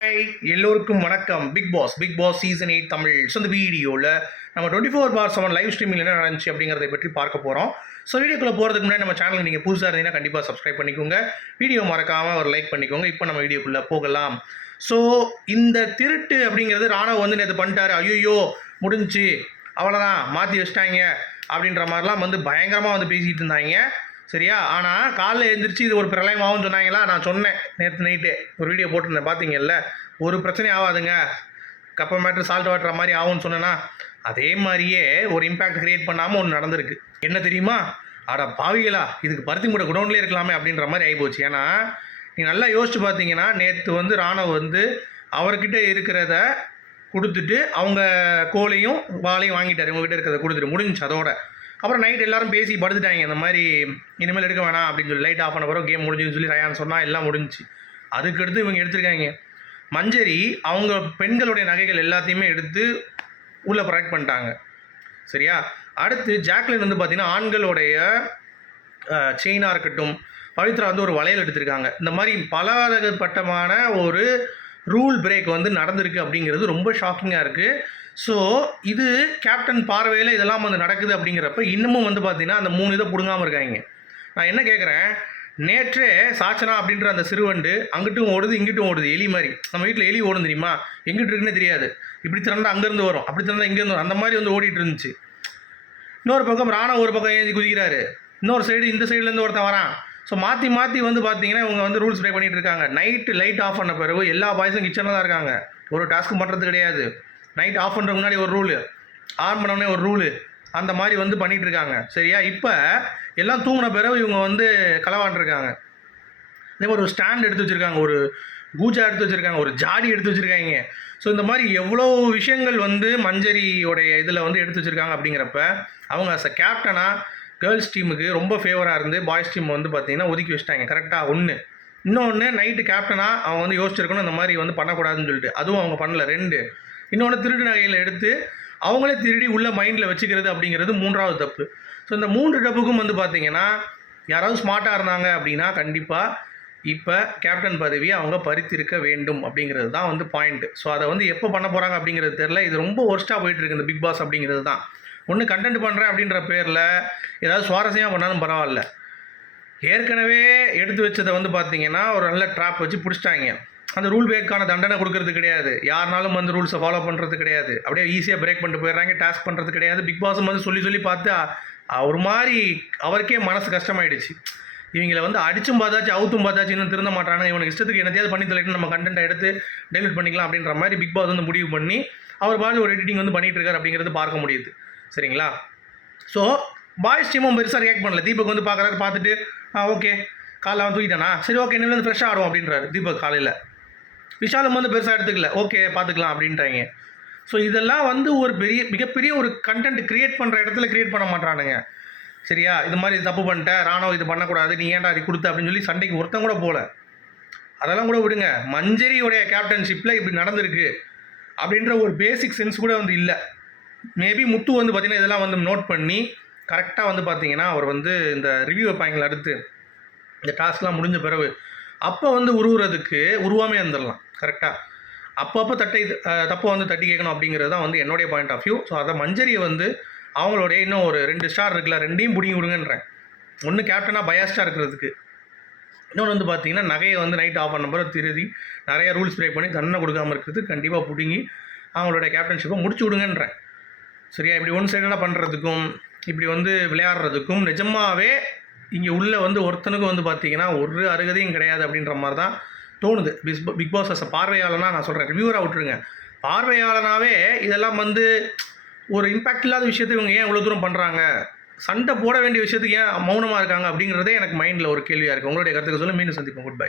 எல்லோருக்கும் வணக்கம். Bigg Boss Bigg Boss season eight Tamil. So இந்த வீடியோவில் நம்ம twenty four bar seven live streaming என்ன நடந்துச்சு அப்படிங்கிறத பற்றி பார்க்க போகிறோம் ஸோ வீடியோக்குள்ளே போகிறதுக்கு முன்னாடி நம்ம சேனல் நீங்கள் புதுசாக இருந்தீங்கன்னா கண்டிப்பாக சப்ஸ்கிரைப் பண்ணிக்கோங்க. வீடியோ மறக்காமல் ஒரு லைக் பண்ணிக்கோங்க. இப்போ நம்ம வீடியோக்குள்ளே போகலாம். ஸோ இந்த திருட்டு அப்படிங்கிறது ராணுவ வந்து நேற்று பண்ணிட்டாரு. ஐயோ முடிஞ்சுச்சு. அவ்வளோதான் மாற்றி வச்சிட்டாங்க. அப்படின்ற மாதிரிலாம் வந்து பயங்கரமாக வந்து பேசிகிட்டு இருந்தாங்க. சரியா? ஆனால் காலைல எழுந்திரிச்சு இது ஒரு பிரளயமாகவும் சொன்னாங்களா? நான் சொன்னேன். நேற்று நைட்டு. ஒரு வீடியோ போட்டிருந்தேன். பார்த்தீங்கல்ல ஒரு பிரச்சனையும் ஆகாதுங்க. கப்ப மேட்ரு சால்ட் வாட்டுற மாதிரி ஆகும்னு சொன்னேன்னா அதே மாதிரியே ஒரு இம்பேக்ட் கிரியேட் பண்ணாமல் ஒன்று நடந்திருக்கு. என்ன தெரியுமா? ஆடா பாவிகளா இதுக்கு பருத்தி மூட குடோன்லேயே இருக்கலாமே அப்படின்ற மாதிரி ஆகிப்போச்சு ஏன்னா நீ நல்லா யோசிச்சு பார்த்தீங்கன்னா நேற்று வந்து ராணுவ வந்து அவர்கிட்ட இருக்கிறத கொடுத்துட்டு அவங்க கோலையும் வாளையும் வாங்கிட்டார். உங்ககிட்ட இருக்கிறத கொடுத்துட்டு. முடிஞ்சுச்சு அதோட. அப்புறம் நைட் எல்லாரும் பேசி படுத்துட்டாங்க இந்த மாதிரி இனிமேல் எடுக்க வேணாம் அப்படின்னு சொல்லி லைட் ஆஃப் பண்ண பிறகு கேம் முடிஞ்சுன்னு சொல்லி ரயான் சொன்னால் எல்லாம் முடிஞ்சுச்சு. அதுக்கடுத்து இவங்க எடுத்திருக்காங்க. மஞ்சரி அவங்க பெண்களுடைய நகைகள் எல்லாத்தையுமே எடுத்து உள்ளே ப்ரொடக்ட் பண்ணிட்டாங்க. சரியா? அடுத்து ஜாக்லின் வந்து பார்த்திங்கன்னா ஆண்களுடைய செயினாக இருக்கட்டும் பவித்ரா வந்து ஒரு வளையல் எடுத்திருக்காங்க. இந்த மாதிரி பலதகப்பட்டமான ஒரு ரூல் பிரேக் வந்து நடந்திருக்கு அப்படிங்கிறது ரொம்ப ஷாக்கிங்காக இருக்குது ஸோ இது கேப்டன் பார்வையில் இதெல்லாம் வந்து நடக்குது அப்படிங்கிறப்ப இன்னமும் வந்து பார்த்தீங்கன்னா அந்த மூணு இதை பிடுங்காமல் இருக்காங்க. நான் என்ன கேட்குறேன் நேற்றே சாச்சனா அப்படின்ற அந்த சிறுவண்டு அங்கிட்டும் ஓடுது இங்கிட்டும் ஓடுது. எலி மாதிரி. நம்ம வீட்டில் எலி ஓடும் தெரியுமா? எங்கிட்டு இருக்குன்னு தெரியாது. இப்படி திறந்தா அங்கேருந்து வரும். அப்படி திறந்தா இங்கேருந்து வரும். அந்த மாதிரி வந்து ஓடிட்டு இருந்துச்சு. இன்னொரு பக்கம் ராணா ஒரு பக்கம் ஏஞ்சி குதிக்கிறாரு. இன்னொரு சைடு இந்த சைடுலேருந்து ஒருத்தன் வரான். ஸோ மாற்றி மாற்றி வந்து பார்த்தீங்கன்னா இவங்க வந்து ரூல்ஸ் ப்ரே பண்ணிகிட்டு இருக்காங்க. நைட்டு லைட் ஆஃப் பண்ண பிறகு எல்லா பாய்ஸும் கிச்சனில் தான் இருக்காங்க. ஒரு டாஸ்க்கும் பண்ணுறது கிடையாது. நைட் ஆஃப் பண்ணுற முன்னாடி ஒரு ரூலு ஆன் பண்ணோடனே ஒரு ரூலு அந்த மாதிரி வந்து பண்ணிகிட்டு இருக்காங்க. சரியா? இப்போ எல்லாம் தூங்கின பிறகு இவங்க வந்து களவாண்டிருக்காங்க இதே ஒரு ஸ்டாண்ட் எடுத்து வச்சுருக்காங்க. ஒரு பூஜா எடுத்து வச்சுருக்காங்க. ஒரு ஜாடி எடுத்து வச்சுருக்காங்க. ஸோ இந்த மாதிரி எவ்வளோ விஷயங்கள் வந்து மஞ்சரியோடைய இதில் வந்து எடுத்து வச்சுருக்காங்க அப்படிங்கிறப்ப அவங்க அஸ் அ கேப்டனாக கேர்ள்ஸ் டீமுக்கு ரொம்ப ஃபேவராக இருந்து பாய்ஸ் டீம் வந்து பார்த்தீங்கன்னா ஒதுக்கி வச்சிட்டாங்க. கரெக்டாக ஒன்று இன்னொன்று நைட்டு கேப்டனாக அவன் வந்து யோசிச்சிருக்கணும் இந்த மாதிரி வந்து பண்ணக்கூடாதுன்னு சொல்லிட்டு. அதுவும் அவங்க பண்ணல. ரெண்டு இன்னொன்று திருடு நகையில் எடுத்து அவங்களே திருடி உள்ள மைண்டில் வச்சுக்கிறது அப்படிங்கிறது மூன்றாவது தப்பு. ஸோ இந்த மூன்று டப்புக்கும் வந்து பார்த்தீங்கன்னா யாராவது ஸ்மார்ட்டாக இருந்தாங்க அப்படின்னா கண்டிப்பாக இப்போ கேப்டன் பதவியை அவங்க பறித்திருக்க வேண்டும் அப்படிங்கிறது தான் வந்து பாயிண்ட் ஸோ அதை வந்து எப்போ பண்ண போகிறாங்க அப்படிங்கிறது தெரில இது ரொம்ப ஒர்ஸ்ட்டாக போயிட்டுருக்கு இந்த பிக் பாஸ் அப்படிங்கிறது தான். ஒன்று கண்டென்ட் பண்ணுறேன் அப்படின்ற பேரில் ஏதாவது சுவாரஸ்யமாக பண்ணாலும் பரவாயில்ல. ஏற்கனவே எடுத்து வச்சதை வந்து பார்த்தீங்கன்னா ஒரு நல்ல ட்ராப் வச்சு பிடிச்சிட்டாங்க. அந்த ரூல் பிரேக்கான தண்டனை கொடுக்கறது கிடையாது. யாருனாலும் வந்து ரூல்ஸை ஃபாலோ பண்ணுறது கிடையாது. அப்படியே ஈஸியாக பிரேக் பண்ணிட்டு போயிடுறாங்க டாஸ்க் பண்ணுறது கிடையாது. பிக் பாஸும் வந்து சொல்லி சொல்லி பார்த்து ஒரு மாதிரி அவருக்கே மனசு கஷ்டமாயிடுச்சு. இவங்களை வந்து அடிச்சும் பார்த்தாச்சு அவுத்தும் பார்த்தாச்சு இன்னும் திருந்த மாட்டானா? இவனுக்கு இஷ்டத்துக்கு என்னத்தையாவது பண்ணி தொலைட்டு நம்ம கண்டென்ட் எடுத்து டெலிட் பண்ணிக்கலாம் அப்படின்ற மாதிரி பிக் பாஸ் வந்து முடிவு பண்ணி அவர் பாட்டு ஒரு எடிட்டிங் வந்து பண்ணிகிட்டு இருக்காரு அப்படிங்கிறது பார்க்க முடியுது. சரிங்களா? ஸோ பாய்ஸ் டீமும் பெருசாக ரியாக்ட் பண்ணல. தீபக் வந்து பார்க்குறாரு பார்த்துட்டு ஆ ஓகே காலைல அவன் தூக்கிட்டானா? சரி ஓகே இன்னும் வந்து ஃப்ரெஷ்ஷாக ஆடும் அப்படின்றாரு தீபக் காலையில் விஷாலும் வந்து பெருசாக எடுத்துக்கல. ஓகே பார்த்துக்கலாம் அப்படின்றாங்க. ஸோ இதெல்லாம் வந்து ஒரு பெரிய மிகப்பெரிய ஒரு கண்டென்ட் கிரியேட் பண்ணுற இடத்துல கிரியேட் பண்ண மாட்டானுங்க. சரியா? இது மாதிரி தப்பு பண்ணிட்டேன் ராணுவம் இது பண்ணக்கூடாது நீ ஏன்டா அது கொடுத்த? அப்படின்னு சொல்லி சண்டைக்கு ஒருத்தன் கூட போகல. அதெல்லாம் கூட விடுங்க. மஞ்சரியுடைய கேப்டன்ஷிப்பில் இப்படி நடந்திருக்கு அப்படின்ற ஒரு பேசிக் சென்ஸ் கூட வந்து இல்லை. மேபி முத்து வந்து பார்த்தீங்கன்னா இதெல்லாம் வந்து நோட் பண்ணி கரெக்டாக வந்து பார்த்தீங்கன்னா அவர் வந்து இந்த ரிவ்யூ வைப்பாங்கள அடுத்து. இந்த டாஸ்க்லாம் முடிஞ்ச பிறகு அப்போ வந்து உருவுறதுக்கு உருவாமே வந்துடலாம் கரெக்டாக அப்பப்போ தட்டை தப்பை வந்து தட்டி கேட்கணும் அப்படிங்கிறது தான் வந்து என்னுடைய பாயிண்ட் ஆஃப் வியூ ஸோ அதை மஞ்சரியை வந்து அவங்களுடைய இன்னும் ஒரு ரெண்டு ஸ்டார் இருக்குல்ல ரெண்டையும் பிடிங்கி விடுங்கன்றேன். ஒன்று கேப்டனாக பயாஸ்டாக இருக்கிறதுக்கு. இன்னொன்று வந்து பார்த்தீங்கன்னா நகையை வந்து நைட் ஆஃப் பண்ண பிறகு திருதி நிறைய ரூல்ஸ் பிரேக் பண்ணி தண்டனை கொடுக்காம இருக்கிறது கண்டிப்பாக பிடுங்கி அவங்களுடைய கேப்டன்ஷிப்பை முடிச்சு விடுங்கன்றேன். சரியா? இப்படி ஒன் சைடடாக பண்ணுறதுக்கும் இப்படி வந்து விளையாடுறதுக்கும் நிஜமாகவே இங்கே உள்ளே வந்து ஒருத்தனுக்கும் வந்து பார்த்தீங்கன்னா ஒரு அருகதையும் கிடையாது அப்படின்ற மாதிரி தான் தோணுது பிஸ் பிக் பாஸ் அஸ் பார்வையாளனா நான் சொல்கிறேன் ரிவ்யூவராக விட்டுருங்க. பார்வையாளனாவே இதெல்லாம் வந்து ஒரு இம்பாக்ட் இல்லாத விஷயத்தை இவங்க ஏன் இவ்வளோ தூரம் பண்ணுறாங்க சண்டை போட வேண்டிய விஷயத்துக்கு ஏன் மௌனமாக இருக்காங்க அப்படிங்கிறதே எனக்கு மைண்டில் ஒரு கேள்வியாக இருக்குது உங்களுடைய கருத்துக்கு சொல்ல மீண்டும் சந்திப்போம். Good bye